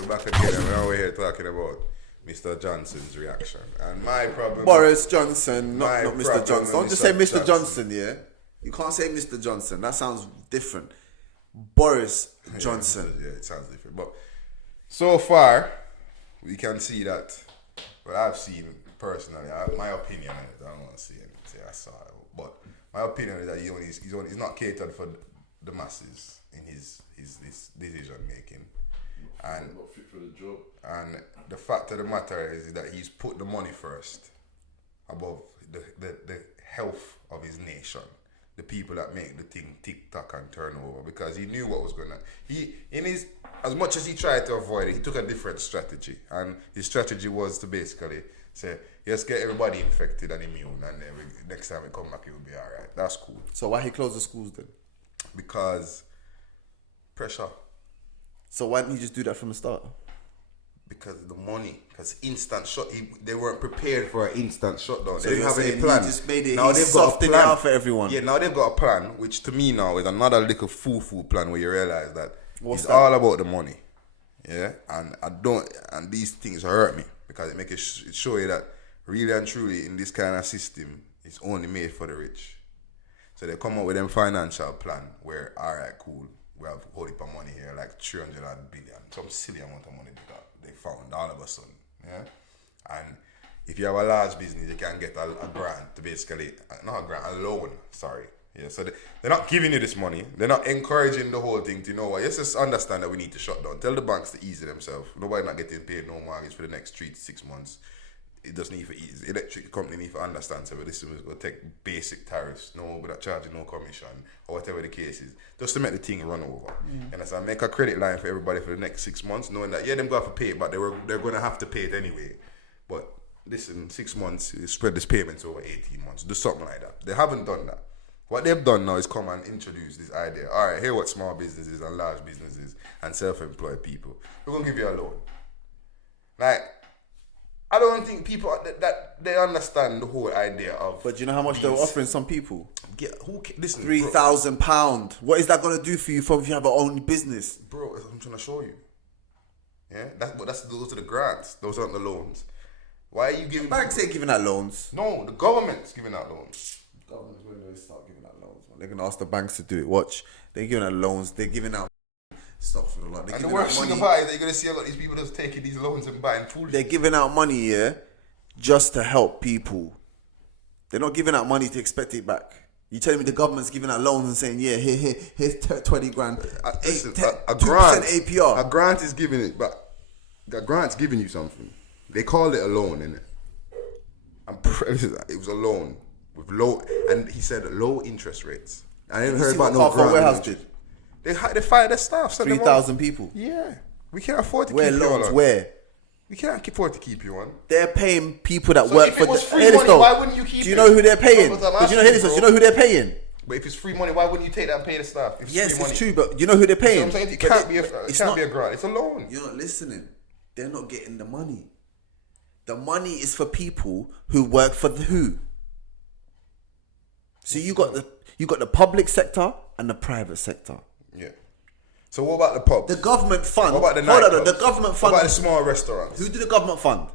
We're back again. We're over here talking about Mr. Johnson's reaction. And my problem... Boris Johnson, not Mr. Johnson. Don't just say Mr. Johnson, Johnson, yeah? You can't say Mr. Johnson. That sounds different. Boris Johnson. Yeah, it sounds different. But so far, we can see that... Well, I've seen personally, my opinion on it, I don't want to say I saw it, but my opinion is that he's not catered for the masses in his decision making. And not fit for the job. And the fact of the matter is that he's put the money first above the health of his nation, the people that make the thing tick tock and turn over, because he knew what was going to. As much as he tried to avoid it, he took a different strategy, and his strategy was to basically say, "Let's get everybody infected and immune, and then next time we come back, it will be all right." That's cool. So why he closed the schools then? Because pressure. So why didn't he just do that from the start? Because of the money. Because instant shut. They weren't prepared for an instant shutdown. So they didn't have any plan. He just made it. Now He softened it out for everyone. Yeah, now they've got a plan, which to me now is another little foo-foo plan where you realize that What's it's that? all about the money. Yeah, and these things hurt me because it show you that really and truly in this kind of system, it's only made for the rich. So they come up with them financial plan where, all right, cool, we have a whole heap of money here, like 300 billion, some silly amount of money they found all of a sudden. Yeah, and if you have a large business, you can get a grant to basically, not a grant, a loan. Sorry. Yeah, so they're not giving you this money. They're not encouraging the whole thing to, you know what, let's just understand that we need to shut down. Tell the banks to ease themselves. Nobody not getting paid no mortgage for the next 3 to 6 months. It doesn't need to ease. Electric company need to understand, so this is going to take basic tariffs, no, without charging no commission, or whatever the case is, just to make the thing run over. And as I make a credit line for everybody for the next 6 months, knowing that, yeah, them going to have to pay it, but they're going to have to pay it anyway. But listen, 6 months, spread this payments over 18 months. Do something like that. They haven't done that. What they've done now is come and introduce this idea. All right, here what small businesses and large businesses and self-employed people. We're going to give you a loan. Like, I don't think people that they understand the whole idea of... But do you know how much they were offering some people? Listen, £3,000. What is that going to do for you if you have your own business? Bro, I'm trying to show you. Yeah, those are the grants. Those aren't the loans. Why are you giving... Banks ain't giving out loans. No, the government's giving out loans. Governments, when they start giving out loans, man, they're going to ask the banks to do it. Watch. They're giving out loans. They're giving out stuff for the lot. And the worst thing about it is that you're going to see a lot of these people just taking these loans and buying food. They're giving out money, yeah, just to help people. They're not giving out money to expect it back. You telling me the government's giving out loans and saying, yeah, here's 20 grand. Listen, 2% grant, APR. A grant is giving it, but the grant's giving you something. They called it a loan, innit? It was a loan with low, and he said low interest rates. I never heard about no grant. Warehouse did. They fired their staff. 3,000 people. Yeah, we can't afford to where keep loans, you on. where? We can't afford to keep you on. They're paying people that So work if for it was the. free money, why wouldn't you keep Do you know who they're paying? But Do you know who they're paying? But if it's free money, why wouldn't you take that and pay the staff? If Yes, free it's money. true, but you know who they're paying? You know what I'm saying? It can't be a grant. It's a loan. You're not listening. They're not getting the money. The money is for people who work for the who. So you got the public sector and the private sector. Yeah. So what about the pubs? The government fund. What about the Hold on, nightclubs? the government fund. What about the small restaurants? Who did the government fund?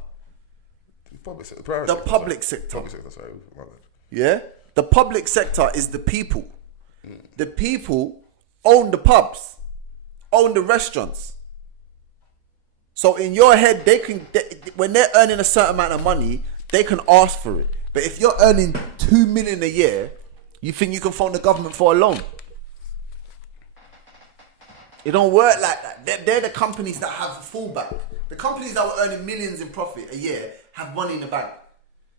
The public sector. The public sector. Public sector, sorry. My bad. Yeah? The public sector is the people. The people own the pubs, own the restaurants. So in your head, when they're earning a certain amount of money, they can ask for it. But if you're earning 2 million a year, you think you can phone the government for a loan? It don't work like that. They're the companies that have fallback. The companies that were earning millions in profit a year have money in the bank.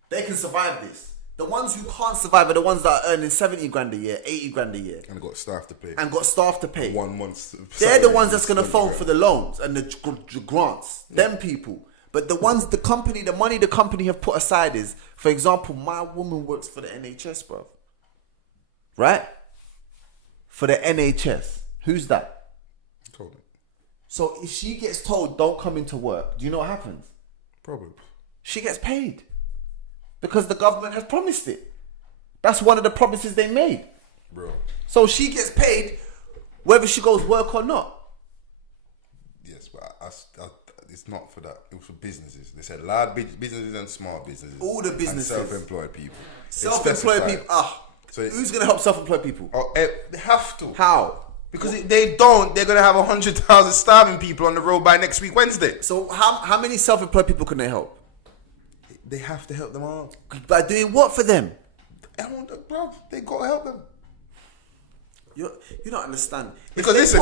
They can survive this. The ones who can't survive are the ones that are earning 70 grand a year, 80 grand a year. And got staff to pay. 1 month's They're the ones that's going to phone for the loans and the grants. Them people. But the money the company have put aside is, for example, my woman works for the NHS, bro. Right? For the NHS. Who's that? Totally. So if she gets told, don't come into work, do you know what happens? Probably. She gets paid. Because the government has promised it. That's one of the promises they made. Bro. So she gets paid whether she goes work or not. Yes, but it's not for that. It was for businesses. They said large businesses and small businesses. All the businesses. And self-employed people. Self-employed people. So who's going to help self-employed people? They have to. How? Because if they don't, they're going to have 100,000 starving people on the road by next week, Wednesday. So how many self-employed people can they help? They have to help them all. By doing what for them? Bro, they got to help them. You don't understand. Because listen,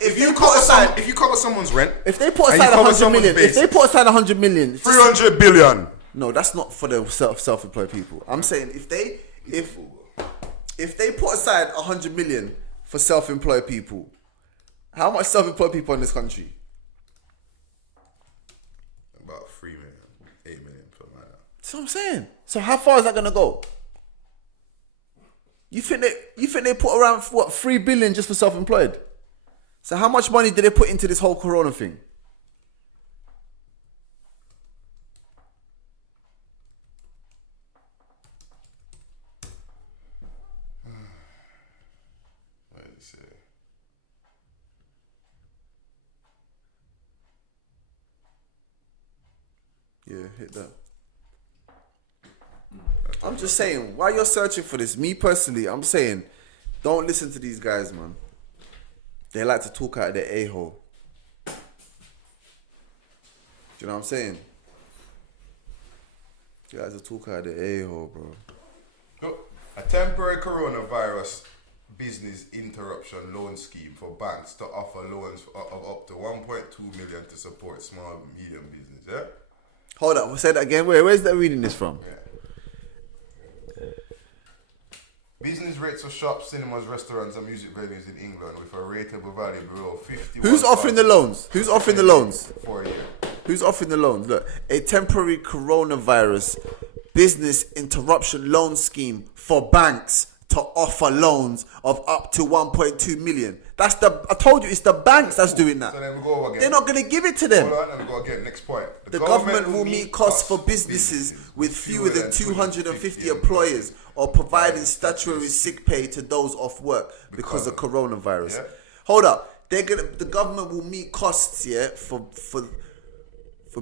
if you cover someone's rent, if they put aside 100 million, if they put aside 100 million, 300 billion. No, that's not for the self-employed people. I'm saying if they put aside 100 million for self-employed people, how much self-employed people in this country? About 3 million, 8 million, something like that. That's what I'm saying. So how far is that gonna go? You think they put around 3 billion just for self-employed? So how much money did they put into this whole corona thing? Yeah, hit that. I'm just saying, while you're searching for this, me personally, I'm saying, don't listen to these guys, man. They like to talk out of their a-hole. Do you know what I'm saying? They like to talk out of their a-hole, bro. Look, a temporary coronavirus business interruption loan scheme for banks to offer loans of up to 1.2 million to support small and medium business, yeah? Hold up, say that again. Where's that reading this from? Yeah. Business rates for shops, cinemas, restaurants and music venues in England with a rateable value below 50. Who's offering the loans? Who's offering the loans? For a year. Who's offering the loans? Look, a temporary coronavirus business interruption loan scheme for banks to offer loans of up to 1.2 million. I told you, it's the banks that's doing that. So then we go again. They're not going to give it to them. Hold on, and we go again. Next point. The government will meet costs for businesses with fewer than 250 employees or providing statutory sick pay to those off work because of coronavirus. Yeah. Hold up. The government will meet costs, yeah, for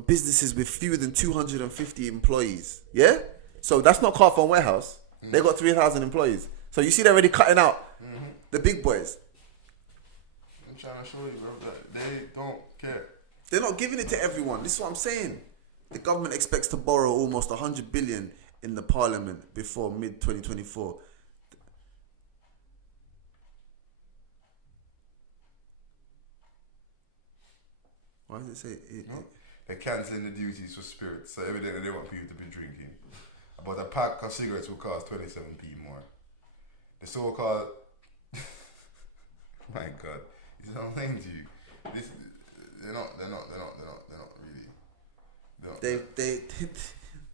businesses with fewer than 250 employees. Yeah? So that's not Carphone Warehouse. They got 3,000 employees. So you see they're already cutting out the big boys. I'm trying to show you, bro, that they don't care. They're not giving it to everyone. This is what I'm saying. The government expects to borrow almost 100 billion in the parliament before mid-2024. Why does it say they're cancelling the duties for spirits, so evidently they want people to be drinking. About a pack of cigarettes will cost 27p more. The so-called my God, this is what I'm saying to you. They're not really.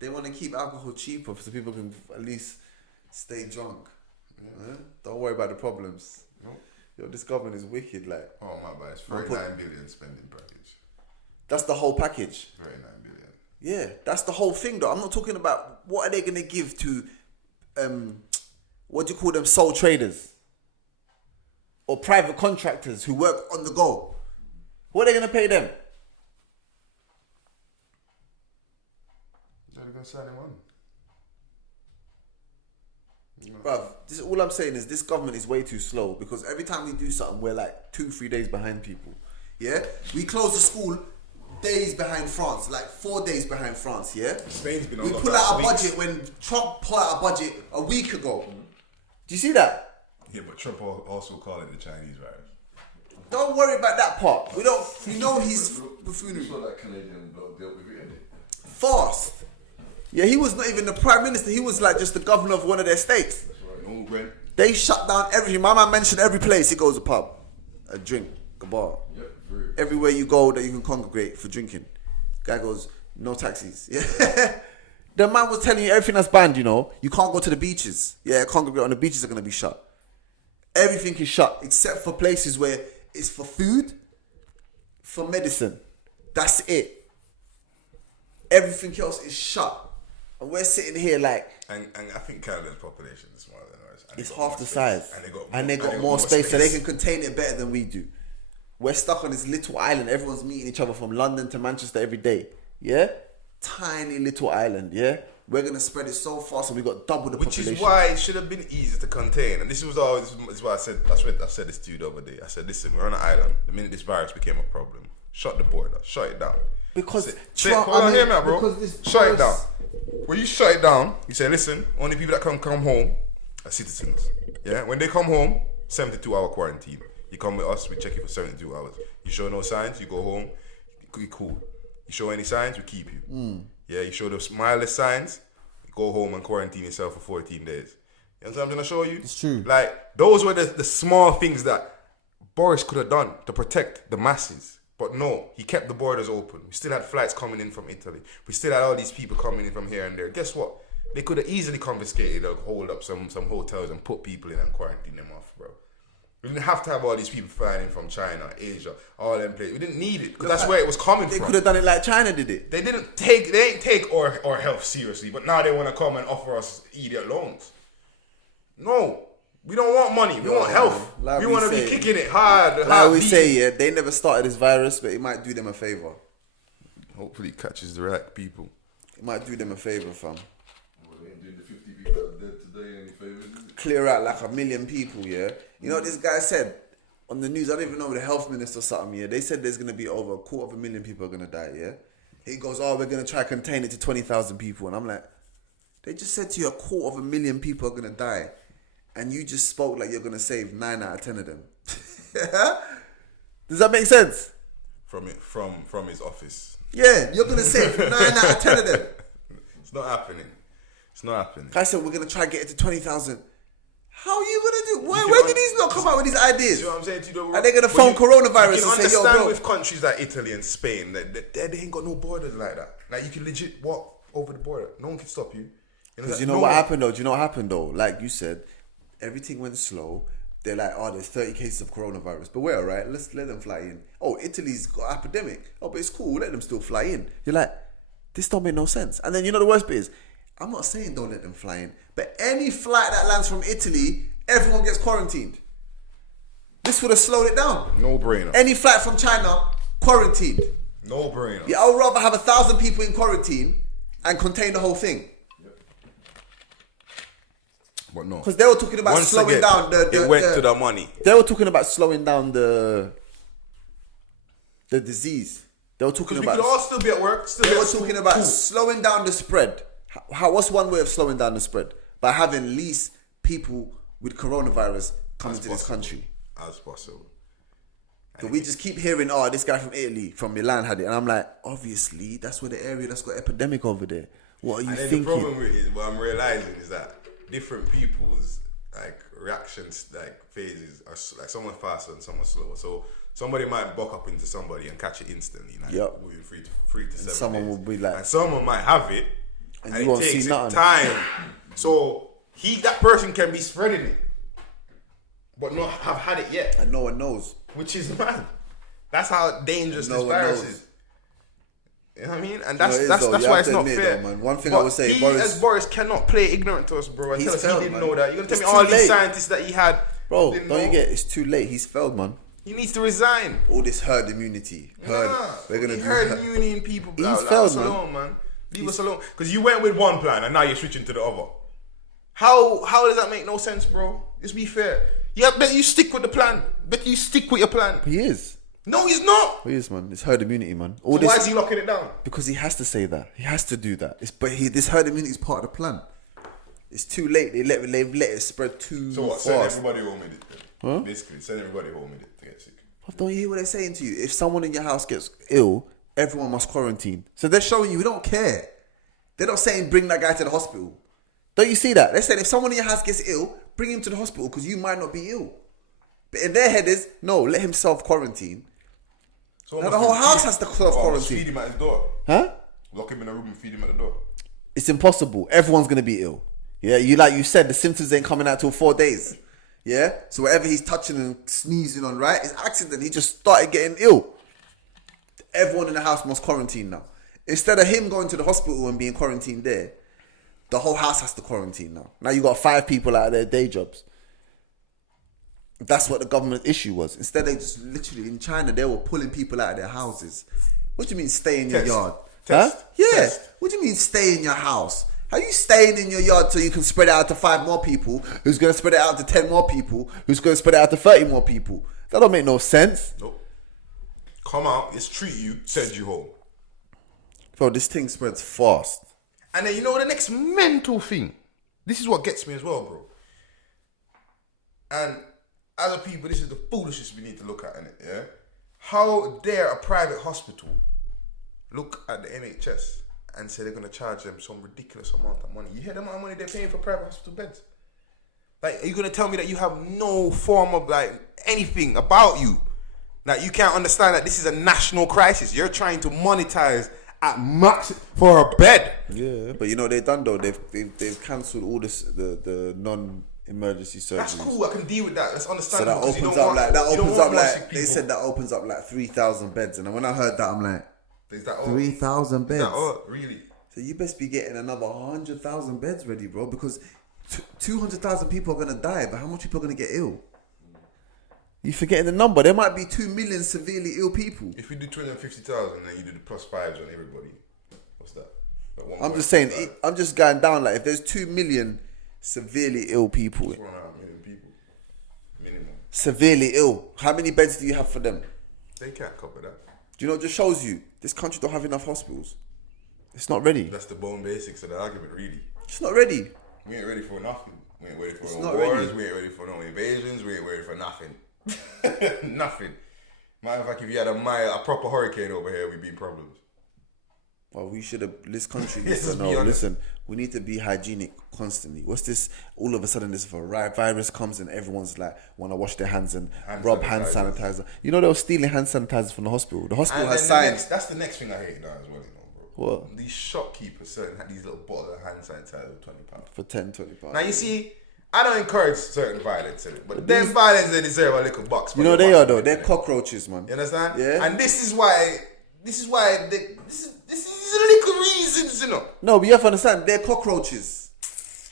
They want to keep alcohol cheaper so people can at least stay drunk. Yeah. Don't worry about the problems. Nope. Yo, this government is wicked. Like, oh my bad, it's 39 billion spending package. That's the whole package. 39 billion. Yeah, that's the whole thing, though. I'm not talking about what are they gonna give to, what do you call them, sole traders or private contractors who work on the go. What are they gonna pay them? They're gonna sign him on. Bruv, all I'm saying is this government is way too slow because every time we do something, we're like 2-3 days behind people. Yeah? We close the school days behind France, like 4 days behind France, yeah? Spain's been on we pull out our budget when Trump put out a budget a week ago. Do you see that? Yeah, but Trump also called it the Chinese virus. Don't worry about that part. We know he's buffoonery. That Canadian bloke dealt with it, Fast. Yeah, he was not even the prime minister. He was like just the governor of one of their states. That's right. No, they shut down everything. My man mentioned every place he goes, a pub, a drink, a bar. Yep, everywhere you go that you can congregate for drinking. Guy goes, no taxis. Yeah. The man was telling you everything that's banned, you know. You can't go to the beaches. Yeah, congregate on the beaches are going to be shut. Everything is shut except for places where it's for food, for medicine. That's it. Everything else is shut. And we're sitting here like... And I think Canada's population is smaller than ours. It's half the size. And they got more space so they can contain it better than we do. We're stuck on this little island. Everyone's meeting each other from London to Manchester every day. Yeah? Tiny little island, yeah? We're going to spread it so fast and we got double the population. Which is why it should have been easy to contain. And this was always, this is why I said this to you the other day. I said, listen, we're on an island. The minute this virus became a problem, shut the border, shut it down. Because Trump, hear me out, bro. Shut it down. When you shut it down, you say, listen, only people that can come home are citizens. Yeah? When they come home, 72-hour quarantine. You come with us, we check you for 72 hours. You show no signs, you go home, you cool. You show any signs, we keep you. Yeah, you show the mildest signs, you go home and quarantine yourself for 14 days. You know what I'm going to show you? It's true. Like, those were the small things that Boris could have done to protect the masses. But no, he kept the borders open. We still had flights coming in from Italy. We still had all these people coming in from here and there. Guess what? They could have easily confiscated or hold up some hotels and put people in and quarantine them off, bro. We didn't have to have all these people flying in from China, Asia, all them places. We didn't need it because that's where it was coming from. They could have done it like China did it. They ain't take our health seriously, but now they want to come and offer us idiot loans. No, we don't want money. We want health. Like we want to be kicking it hard. Like we say, yeah, they never started this virus, but it might do them a favor. Hopefully it catches the right people. It might do them a favor, fam. Well, they ain't doing the 50 people that are dead today any favors, is it? Clear out like 1 million people, yeah? You know what this guy said on the news? I don't even know, the health minister or something, yeah? They said there's going to be over 250,000 people are going to die, yeah? He goes, oh, we're going to try to contain it to 20,000 people. And I'm like, they just said to you 250,000 people are going to die. And you just spoke like you're going to save 9 out of 10 of them. Does that make sense? From his office. Yeah, you're going to save 9 out of 10 of them. It's not happening. It's not happening. I said, we're going to try to get it to 20,000. How are you going to do? Where did these not come out with these ideas? You know what I'm saying to you? Are they going to phone coronavirus and say, yo, bro? understand with countries like Italy and Spain, they ain't got no borders like that. Like, you can legit walk over the border. No one can stop you. Because you know what happened though? Do you know what happened though? Like you said, everything went slow. They're like, oh, there's 30 cases of coronavirus. But we're all right. Let's let them fly in. Oh, Italy's got an epidemic. Oh, but it's cool. Let them still fly in. You're like, this don't make no sense. And then you know the worst bit is, I'm not saying don't let them fly in, but any flight that lands from Italy, everyone gets quarantined. This would have slowed it down. No brainer. Any flight from China, quarantined. No brainer. Yeah, I would rather have 1,000 people in quarantine and contain the whole thing. But no. Because they were talking about slowing down it went to the money. They were talking about slowing down the disease. They were talking about. We could all still be at work. They were talking about slowing down the spread. What's one way of slowing down the spread? By having least people with coronavirus coming to this country. As possible. So we just keep hearing, oh, this guy from Italy, from Milan had it. And I'm like, obviously, that's where the area that's got epidemic over there. What are you thinking? The problem with it is, what I'm realizing is that different people's like reactions, like phases, are like someone faster and someone slower. So somebody might buck up into somebody and catch it instantly, like within 3 to 7 someone days. will be like, and someone might have it, and you it won't takes see nothing. time. So that person can be spreading it, but not have had it yet, and no one knows, which is mad. That's how dangerous this virus is. You know what I mean? And that's why it's not fair. Though, man. One thing I would say, Boris cannot play ignorant to us, bro. And tell us he didn't know that. You're gonna tell me all these scientists that he had, bro? Don't you get? It's too late. He's failed, man. He needs to resign. All this herd immunity. We're gonna do herd immunity in people. He's failed, man. Leave us alone. Because you went with one plan and now you're switching to the other. How does that make no sense, bro? Just be fair. Yeah, bet you stick with the plan. Bet you stick with your plan. He is. No, he's not. He is, man. It's herd immunity, man. So why is he locking it down? Because he has to say that. He has to do that. This herd immunity is part of the plan. It's too late. They've let it spread too fast. So what? Send everybody home with it then. Huh? Basically, send everybody home with it to get sick. But don't you hear what they're saying to you? If someone in your house gets ill, everyone must quarantine. So they're showing you we don't care. They're not saying bring that guy to the hospital. Don't you see that? They're saying if someone in your house gets ill, bring him to the hospital because you might not be ill. But in their head is, no, let him self-quarantine. So now the whole house has to self-quarantine. Feed him at his door. Huh? Lock him in a room and feed him at the door. It's impossible. Everyone's going to be ill. Yeah, like you said, the symptoms ain't coming out till 4 days. Yeah? So whatever he's touching and sneezing on, right? It's accident. He just started getting ill. Everyone in the house must quarantine now. Instead of him going to the hospital and being quarantined there, the whole house has to quarantine now. Now you got 5 people out of their day jobs. That's what the government issue was. Instead, they just literally in China they were pulling people out of their houses. What do you mean stay in your yard? Test. Huh? Yeah. Test. What do you mean stay in your house? How you staying in your yard so you can spread it out to 5 more people? Who's gonna spread it out to 10 more people? Who's gonna spread it out to 30 more people? That don't make no sense. Nope. Come out, let's treat you, send you home. Bro, this thing spreads fast. And then you know the next mental thing. This is what gets me as well, bro. And as a people, this is the foolishness we need to look at, innit? Yeah. How dare a private hospital look at the NHS and say they're gonna charge them some ridiculous amount of money? You hear the amount of money they're paying for private hospital beds? Like, are you gonna tell me that you have no form of like anything about you? That you can't understand that this is a national crisis. You're trying to monetize at max for a bed. Yeah, but you know what they've done though? They've cancelled all this the non-emergency surgeries. That's cool. I can deal with that. That's So understandable. that opens up like they said that opens up like 3,000 beds. And when I heard that, I'm like, Is that all? 3,000 beds. Is that all? Really? So you best be getting another 100,000 beds ready, bro, because 200,000 people are gonna die, but how much people are gonna get ill? You forgetting the number. There might be 2 million severely ill people. If you do 250,000 and you do the plus 5s on everybody, what's that? Like I'm just saying, I'm just going down like if there's 2 million severely ill people, 1.5 million people, minimum. severely ill, how many beds do you have for them? They can't cover that. Do you know what just shows you? This country don't have enough hospitals. It's not ready. That's the bone basics of the argument, really. It's not ready. We ain't ready for nothing. We ain't ready for It's no not wars. ready. We ain't ready for no invasions. We ain't ready for nothing. Nothing. Matter of fact, if you had a proper hurricane over here, we'd be in problems. Well, we should have. This country Let's needs to be know. honest. Listen, we need to be hygienic constantly. What's this? All of a sudden, this virus comes and everyone's like want to wash their hands and rub hand sanitizer. You know they were stealing hand sanitizers from the hospital. The hospital And has then signs. that's the next thing I hate now as well, you know, bro. What? These shopkeepers selling these little bottles of hand sanitizer with £20. For 10, 20 pounds. Now you see, I don't encourage certain violence in it, but them violence they deserve a little box. You know they are though. They're cockroaches, man. You understand? Yeah. And this is why this is little reasons, you know. No, but you have to understand, they're cockroaches.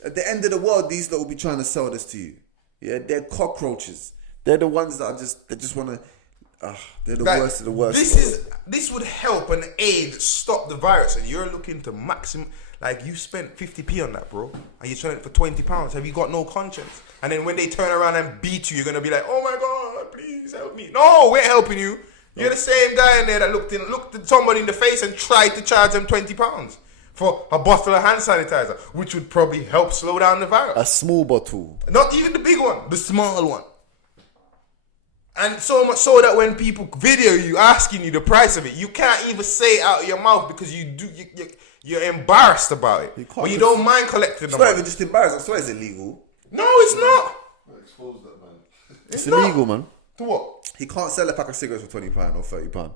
At the end of the world, these lot will be trying to sell this to you. Yeah, they're cockroaches. They're the ones that they just want to. They're the worst of the worst. This would help and aid stop the virus, and you're looking to maximum. Like you spent 50p on that, bro, and you're selling it for £20. Have you got no conscience? And then when they turn around and beat you, you're gonna be like, "Oh my God, please help me!" No, we're helping you. You're the same guy in there that looked at somebody in the face and tried to charge them £20 for a bottle of hand sanitizer, which would probably help slow down the virus. A small bottle. Not even the big one, the small one. And so much so that when people video you asking you the price of it, you can't even say it out of your mouth because you're embarrassed about it. But you don't mind collecting It's the not money. even just embarrassing. I swear it's illegal. No, it's not. Expose that, man. It's not. illegal, man. To what? He can't sell a pack of cigarettes for £20 or £30.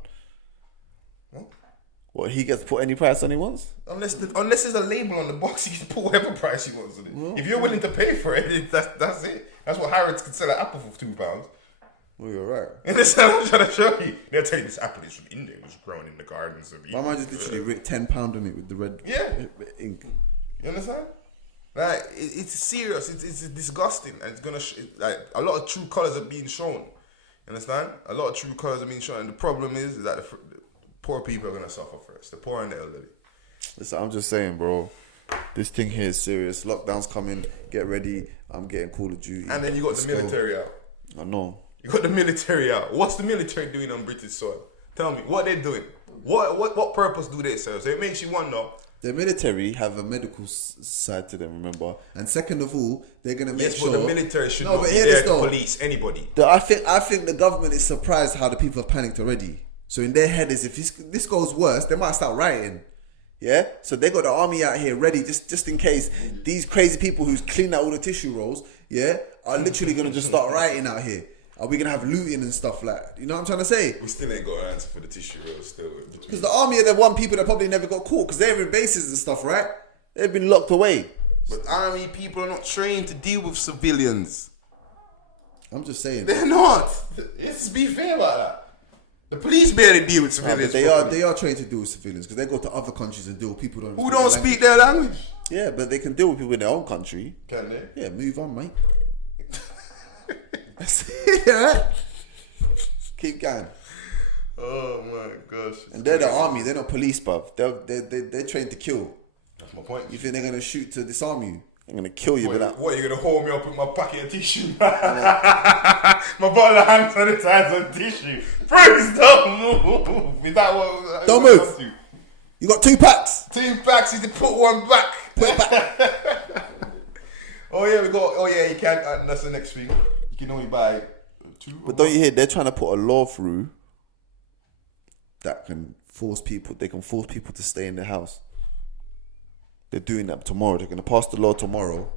What, he gets to put any price on he wants? Unless there's a label on the box, he can put whatever price he wants on it. If you're willing to pay for it, that's it. That's what Harrods could sell an apple for £2. Well, you're right. And that's what I'm trying to show you. They'll tell you this apple is from India. It was grown in the gardens of India. My man just literally writ £10 on it with the red ink. You understand? Like it's serious. It's disgusting, and it's gonna like a lot of true colors are being shown. You understand? A lot of true colors are being shown, and the problem is that the poor people are gonna suffer first. The poor and the elderly. Listen, I'm just saying, bro. This thing here is serious. Lockdown's coming. Get ready. I'm getting Call of Duty. And then you got the military out. I know. You got the military out. What's the military doing on British soil? Tell me what they're doing. What purpose do they serve? So it makes you wonder. The military have a medical side to them, remember? And second of all, they're gonna make sure. Yes, but the military should No, not but be hear there this to though. police anybody. I think the government is surprised how the people have panicked already. So in their head is if this goes worse, they might start rioting. Yeah? So they got the army out here ready just in case these crazy people who's cleaned out all the tissue rolls, yeah, are literally gonna just start rioting out here. Are we gonna have looting and stuff like that? You know what I'm trying to say? We still ain't got an answer for the tissue rolls still. Because the army are the one people that probably never got caught because they're in bases and stuff, right? They've been locked away. But army people are not trained to deal with civilians. I'm just saying. They're not. Let's be fair about that. The police barely deal with civilians. They are trained to deal with civilians because they go to other countries and deal with people who don't speak their language. Yeah, but they can deal with people in their own country. Can they? Yeah, move on, mate. Yeah. Keep going. Oh my gosh. And they're the army. They're not police, bruv. They're trained to kill. That's my point. You think they're gonna shoot to disarm you? They're gonna kill you. What, are you gonna hold me up with my packet of tissue? My bottle of hand sanitizer and tissue. Please don't move. Is that what? Don't move. You got 2 packs. 2 packs. You need to put one back. Put it back. Oh yeah, you can't. That's the next thing. You can only buy 2. But don't you hear? They're trying to put a law through that can force people. They can force people to stay in their house. They're doing that tomorrow. They're going to pass the law tomorrow,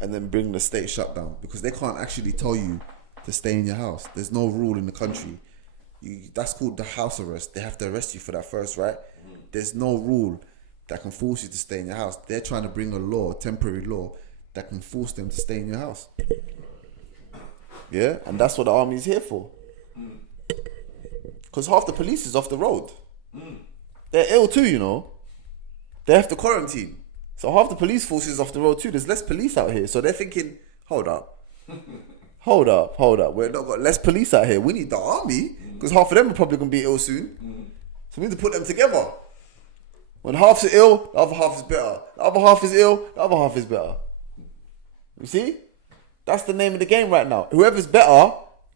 and then bring the state shutdown because they can't actually tell you to stay in your house. There's no rule in the country. That's called the house arrest. They have to arrest you for that first, right? There's no rule that can force you to stay in your house. They're trying to bring a law, a temporary law, that can force them to stay in your house. Yeah, and that's what the army is here for. Because half the police is off the road. They're ill too, you know. They have to quarantine. So half the police force is off the road too. There's less police out here. So they're thinking, hold up. Hold up. We've not got less police out here. We need the army. Because half of them are probably going to be ill soon. So we need to put them together. When half's ill, the other half is better. The other half is ill, the other half is better. You see? That's the name of the game right now. Whoever's better,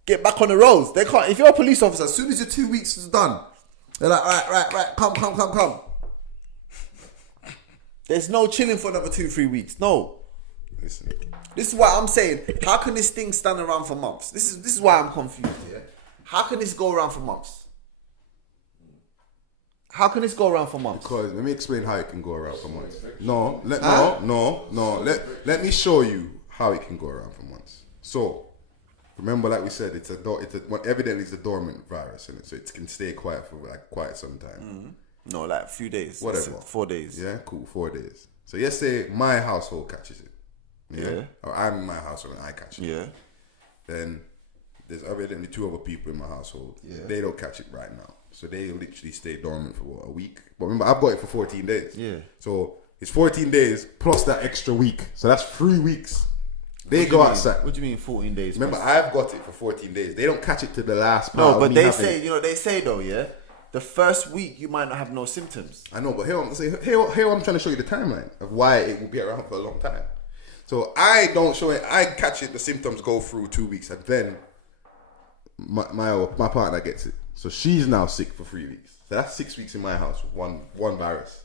get back on the roads. They can't. If you're a police officer, as soon as your 2 weeks is done, they're like, right, come. There's no chilling for another 2-3 weeks. No. Listen. This is why I'm saying, how can this thing stand around for months? This is why I'm confused. Yeah. How can this go around for months? How can this go around for months? Because let me explain how it can go around for months. No. Let me show you how it can go around for months. So, remember, like we said, evidently it's a dormant virus, in it, so it can stay quiet for quite some time. No, like a few days. Whatever. 4 days. Yeah, cool. 4 days. So let's say my household catches it. Yeah. Or I'm in my household and I catch it. Yeah. Then there's evidently 2 other people in my household. Yeah. They don't catch it right now. So they literally stay dormant for a week. But remember, I've got it for 14 days. Yeah. So it's 14 days plus that extra week. So that's 3 weeks. They go outside. What do you mean 14 days? Remember, I've got it for 14 days. They don't catch it to the last part. No, but they say though, yeah, the first week you might not have no symptoms. I know, but here I'm trying to show you the timeline of why it will be around for a long time. So I don't show it. I catch it. The symptoms go through 2 weeks, and then my partner gets it. So she's now sick for 3 weeks. So that's 6 weeks in my house with one virus.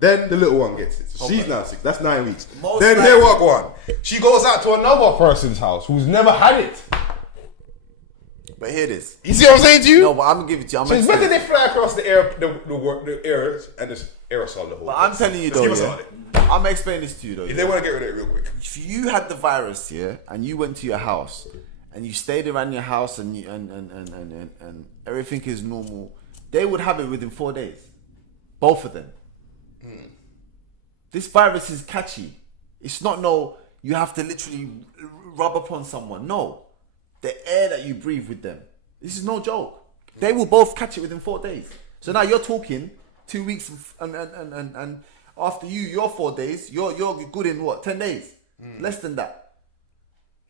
Then the little one gets it. So she's now sick. That's 9 weeks. Then here what go on. She goes out to another person's house who's never had it. But here it is. You see what I'm saying to you? No, but I'm gonna give it to you. So it's better they fly across the air, the air, and just aerosol the whole. But I'm telling you though, yeah, I'm gonna explain this to you though. If they want to get rid of it real quick. If you had the virus, yeah, and you went to your house and you stayed around your house and everything is normal, they would have it within 4 days. Both of them. This virus is catchy. It's not you have to literally rub upon someone. No. The air that you breathe with them. This is no joke. They will both catch it within 4 days. So now you're talking 2 weeks and after your 4 days, you're good in what, 10 days? Less than that.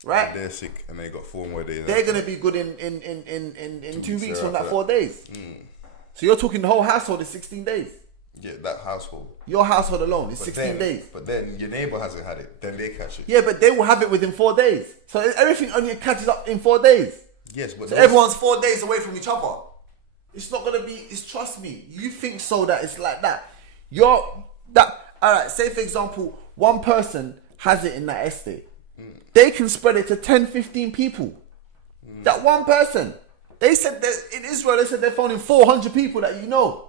Right? And they're sick and they got 4 more days. They're gonna be good in 2 weeks from that 4 days. So you're talking the whole household is 16 days. Yeah, that household. Your household alone is 16 days. But then your neighbor hasn't had it. Then they catch it. Yeah, but they will have it within 4 days. So everything only catches up in 4 days. Yes, but so everyone's 4 days away from each other. It's not gonna be. Trust me. You think so that it's like that. All right. Say for example, one person has it in that estate. They can spread it to 10, 15 people. That one person. They said that in Israel. They said they're finding 400 people that you know.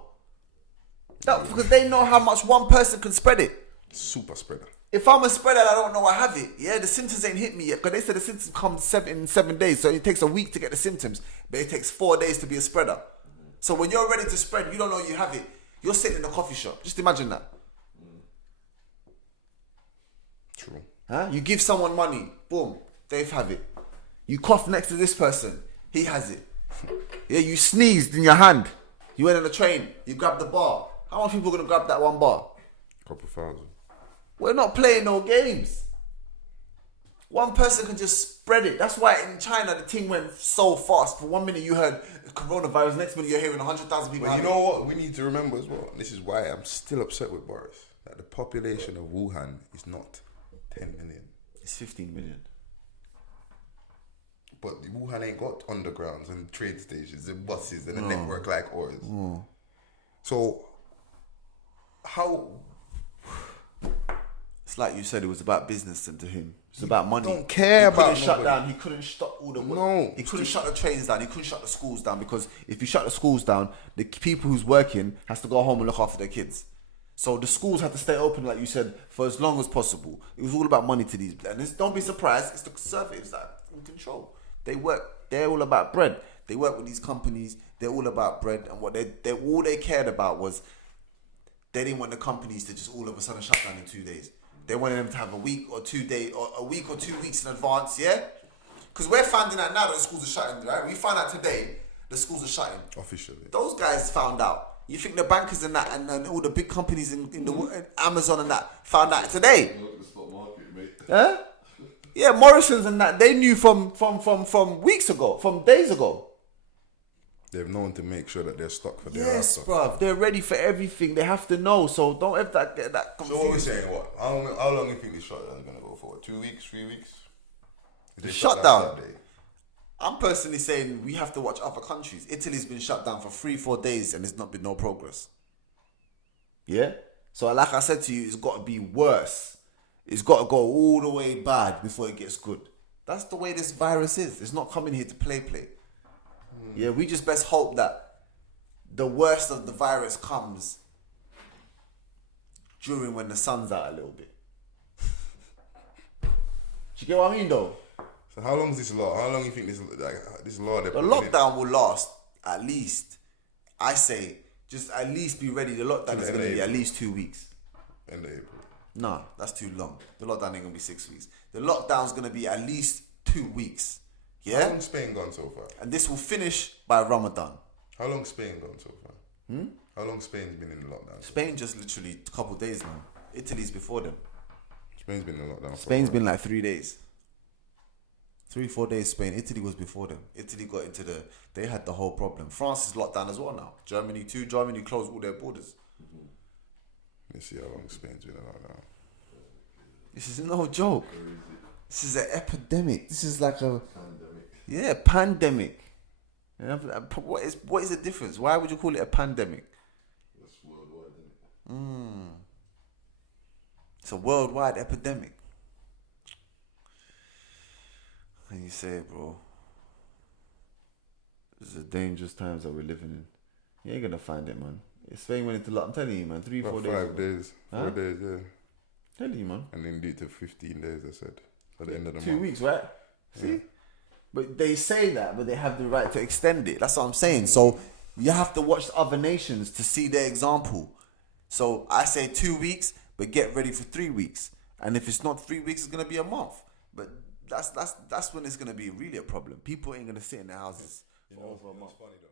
Because they know how much one person can spread it. Super spreader. If I'm a spreader, I don't know I have it. Yeah, the symptoms ain't hit me yet. Because they said the symptoms come in 7 days. So it takes a week to get the symptoms. But it takes 4 days to be a spreader. So when you're ready to spread, you don't know you have it. You're sitting in a coffee shop. Just imagine that. True. Huh? You give someone money. Boom. They have it. You cough next to this person. He has it. Yeah, you sneezed in your hand. You went on a train. You grabbed the bar. How many people are going to grab that one bar? Couple thousand. We're not playing no games. One person can just spread it. That's why in China the thing went so fast. For 1 minute you heard coronavirus, next minute you're hearing 100,000 people. But you know what we need to remember as well? This is why I'm still upset with Boris. That the population of Wuhan is not 10 million. It's 15 million. But Wuhan ain't got undergrounds and train stations and buses and a network like ours. So, how... It's like you said, it was about business and to him. It's about money. Don't care about He couldn't shut nobody. down. He couldn't stop all the... No. He couldn't shut the trains down. He couldn't shut the schools down because if you shut the schools down, the people who's working has to go home and look after their kids. So the schools had to stay open, like you said, for as long as possible. It was all about money to these. And don't be surprised, it's the conservatives that are in control. They're all about bread. They work with these companies. They're all about bread. And what they all they cared about was they didn't want the companies to just all of a sudden shut down in 2 days. They wanted them to have a week or 2 days, or a week or 2 weeks in advance, yeah? Because we're finding out now that the schools are shutting, right? We found out today the schools are shutting. Officially. Those guys found out. You think the bankers and that and all the big companies in the Amazon and that found out today? Look at the stock market, mate. Huh? Yeah, Morrison's and that, they knew from weeks ago, from days ago. They've known to make sure that they're stocked for their Yes, stuff. bruv. They're ready for everything. They have to know. So don't ever get that So confused. what are we saying? What? How long do you think this shutdown is going to go for? 2 weeks? 3 weeks? If they shut Shutdown? down Saturday, I'm personally saying we have to watch other countries. Italy's been shut down for 3-4 days and there's not been no progress. Yeah? So like I said to you, it's got to be worse. It's got to go all the way bad before it gets good. That's the way this virus is. It's not coming here to play. Yeah, we just best hope that the worst of the virus comes during when the sun's out a little bit. Do you get what I mean though? so how long is this law? How long do you think this law they're The putting in? lockdown will last at least, I say, just at least be ready. The lockdown is going to be at least 2 weeks. End of April. No, that's too long. The lockdown ain't going to be 6 weeks. The lockdown's going to be at least 2 weeks. How Yeah? long Spain gone so far? And this will finish by Ramadan. How long Spain gone so far? How long Spain's been in the lockdown? Spain just literally a couple days, man. Italy's before them. Spain's been in lockdown. Spain's been like 3 days. 3-4 days Spain. Italy was before them. Italy got into they had the whole problem. France is locked down as well now. Germany too. Germany closed all their borders. Let's see how long Spain's been in lockdown. This is no joke. This is an epidemic. This is like a Pandemic. pandemic. What is the difference? Why would you call it a pandemic? That's worldwide, isn't it? It's a worldwide epidemic. And you say, bro, this is the dangerous times that we're living in. You ain't gonna find it, man. Spain went into lockdown. I'm telling you, man. 3-4 About days. 5 days. 4 Huh? days, yeah. Tell you, man. And then do it to 15 days, I said. At the end of the 2 month. weeks, right? See? But they say that, but they have the right to extend it. That's what I'm saying. So you have to watch other nations to see their example. So I say 2 weeks, but get ready for 3 weeks. And if it's not 3 weeks, it's gonna be a month. But that's when it's gonna be really a problem. People ain't gonna sit in their houses for over a month. It's funny though.